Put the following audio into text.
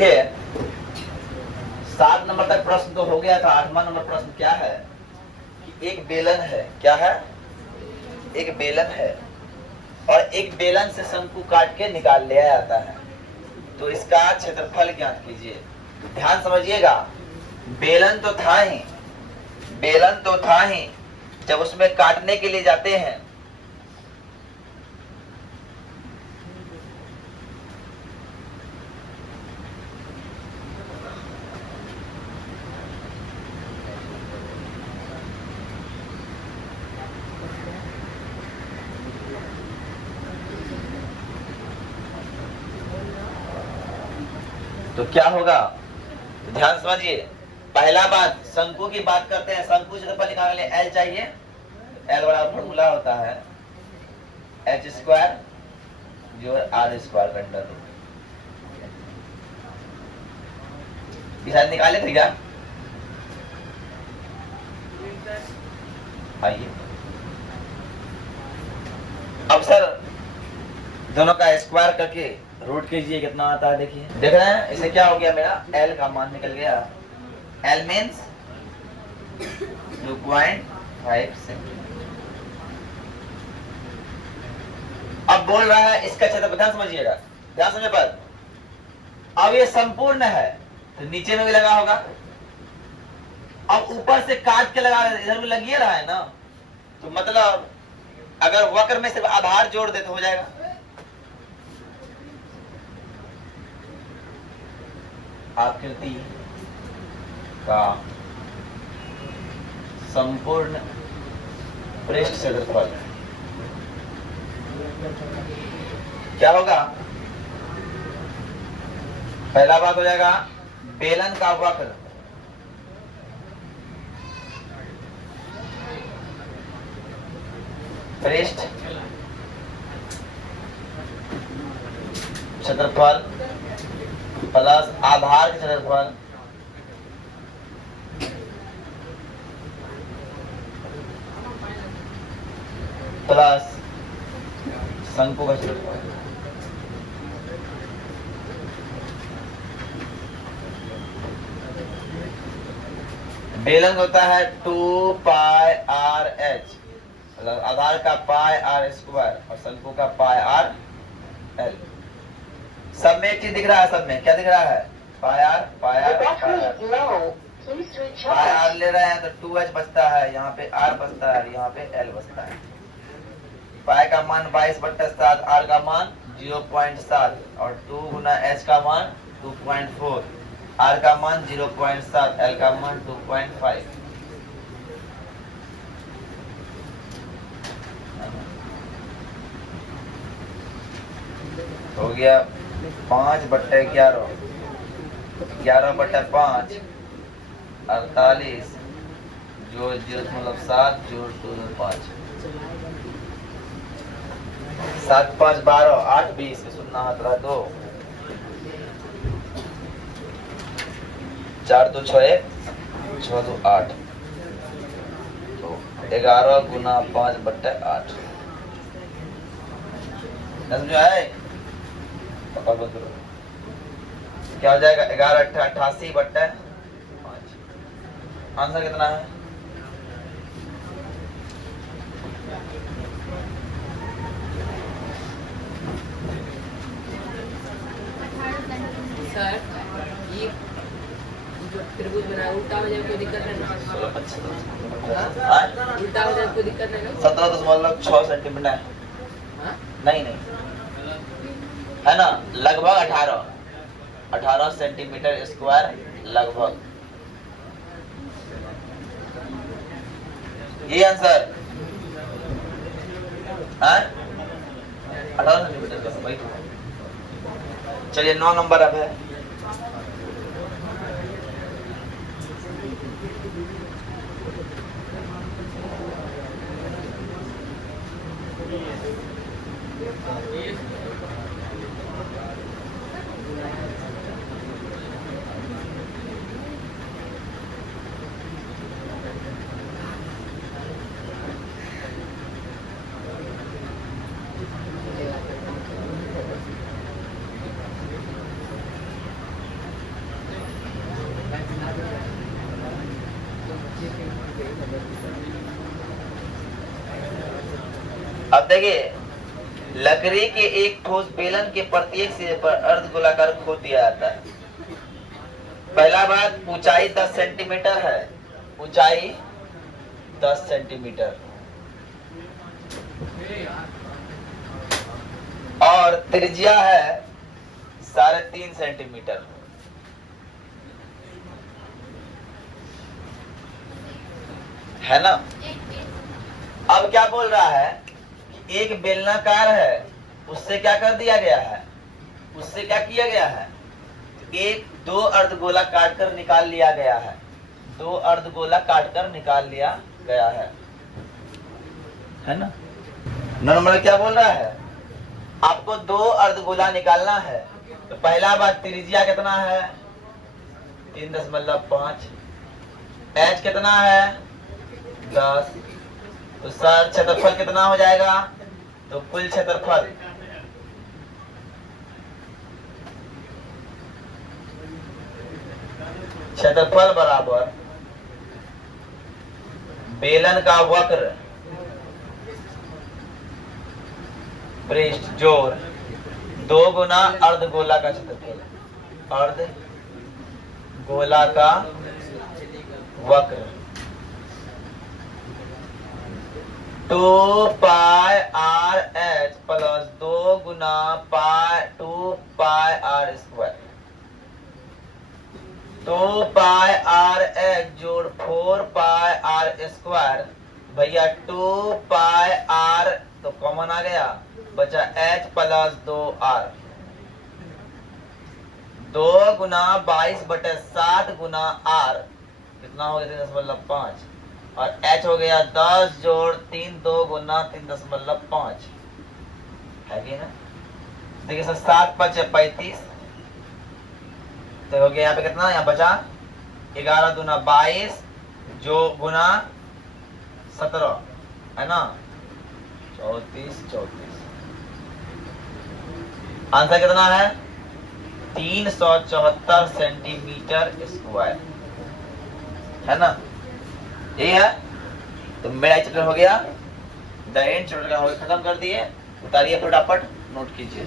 देखिए 7 नंबर तक प्रश्न तो हो गया था। 8वां नंबर प्रश्न क्या है कि एक बेलन है। क्या है? एक बेलन है और एक बेलन से शंकु काट के निकाल लिया जाता है, तो इसका क्षेत्रफल ज्ञात कीजिए। ध्यान समझिएगा, बेलन तो था ही, बेलन तो था ही। जब उसमें काटने के लिए जाते हैं तो क्या होगा? ध्यान समझिए। पहला बात, शंकु की बात करते हैं। शंकु क्षेत्रफल निकालने के लिए एल चाहिए। एल बराबर फॉर्मूला होता है एच स्क्वायर जो आर स्क्वायर का अंडर रूट। शायद निकाले थे क्या? आइए अब सर दोनों का स्क्वायर करके रूट कीजिए, कितना आता है देखिए। देख रहे हैं इसे क्या हो गया, मेरा एल का मान निकल गया। L means 2.5 centimetre. अब बोल रहा है इसका क्षेत्रफल, ध्यान समझिएगा, ध्यान समझे पर। अब ये संपूर्ण है तो नीचे में भी लगा होगा। अब ऊपर से काट के लगा, इधर भी लग ही रहा है ना, तो मतलब अगर वक्र में सिर्फ आधार जोड़ दे तो हो जाएगा। आकृति का संपूर्ण पृष्ठ क्षेत्रफल क्या होगा? पहला बात हो जाएगा बेलन का वक्र पृष्ठ क्षेत्रफल प्लस आधार क्षेत्रफल प्लस शंकु का क्षेत्रफल। बेलन होता है 2 पाई आर एच, आधार का पाई आर स्क्वायर और शंकु का पाई आर एल। सब में एक चीज दिख रहा है, सब में क्या दिख रहा है? Pi r pi r pi r ले रहे हैं तो 2h बचता है, यहाँ पे r बचता है, यहाँ पे l बचता है। पाई का मान 22/7, r का मान 0.7 और 2 गुना h का मान 2.4, r का मान 0.7, l का मान 2.5। हो गया 5/11, 11/5 48 जोड़ 0.7 जोड़ 2.5, 7 5 12 8 20 सुनना हाथ रहा 2 4 2 6 1 6 2 8 तो 11 गुना 5/8 समझ आए? क्या हो जाएगा? 11 88/5। आंसर कितना है? सर ये जो त्रिभुज बना उल्टा हो जाए कोई दिक्कत नहीं ना? उल्टा हो जाए कोई दिक्कत नहीं ना? 17.6 सेंटीमीटर हाँ? नहीं है ना, लगभग 18 सेंटीमीटर स्क्वायर लगभग। ये आंसर 18 सेंटीमीटर का भाई। चलिए 9 नंबर अब है। अब देखिए, लकड़ी के एक ठोस बेलन के प्रत्येक सिरे पर अर्धगोलाकार खोद दिया जाता है। पहला बात, ऊंचाई 10 सेंटीमीटर है, ऊंचाई 10 सेंटीमीटर और त्रिज्या है 3.5 सेंटीमीटर। है ना। अब क्या बोल रहा है कि एक बेलनाकार है, उससे क्या कर दिया गया है, उससे क्या किया गया है, एक 2 अर्धगोला काटकर निकाल लिया गया है, 2 अर्धगोला काटकर निकाल लिया गया है ना। नंबर क्या बोल रहा है, आपको 2 अर्धगोला निकालना है। तो पहला बात, त्रिज्या कितना है, 3.5, एच कितना है 10, तो सर क्षेत्रफल कितना हो जाएगा, तो कुल क्षेत्रफल बराबर बेलन का वक्र पृष्ठ जोड़ 2 गुना अर्धगोला का क्षेत्रफल, अर्धगोला का वक्र 2 पाई आर एच प्लस 2 गुना 2 pi r square, 2 pi r h जोड़ 4 पाई आर स्क्वायर, भैया 2 पाई आर तो कॉमन आ गया, बचा एच प्लस 2 आर, 2 गुना 22/7 गुना आर कितना हो गया 3.5 और h हो गया 10 जोड़ 3 2 गुना 3.5 है कि ना। देखिए सर 7 5 35, तो हो गया यहाँ पे कितना, यहाँ बचा 11 दूना 22 जो गुना 17 है ना, 34। आंसर कितना है 374 सेंटीमीटर स्क्वायर, है ना। यही है। तो मेरा चैप्टर हो गया, द एंड चैप्टर का खत्म कर दिए। उतारिए फटाफट, नोट कीजिए।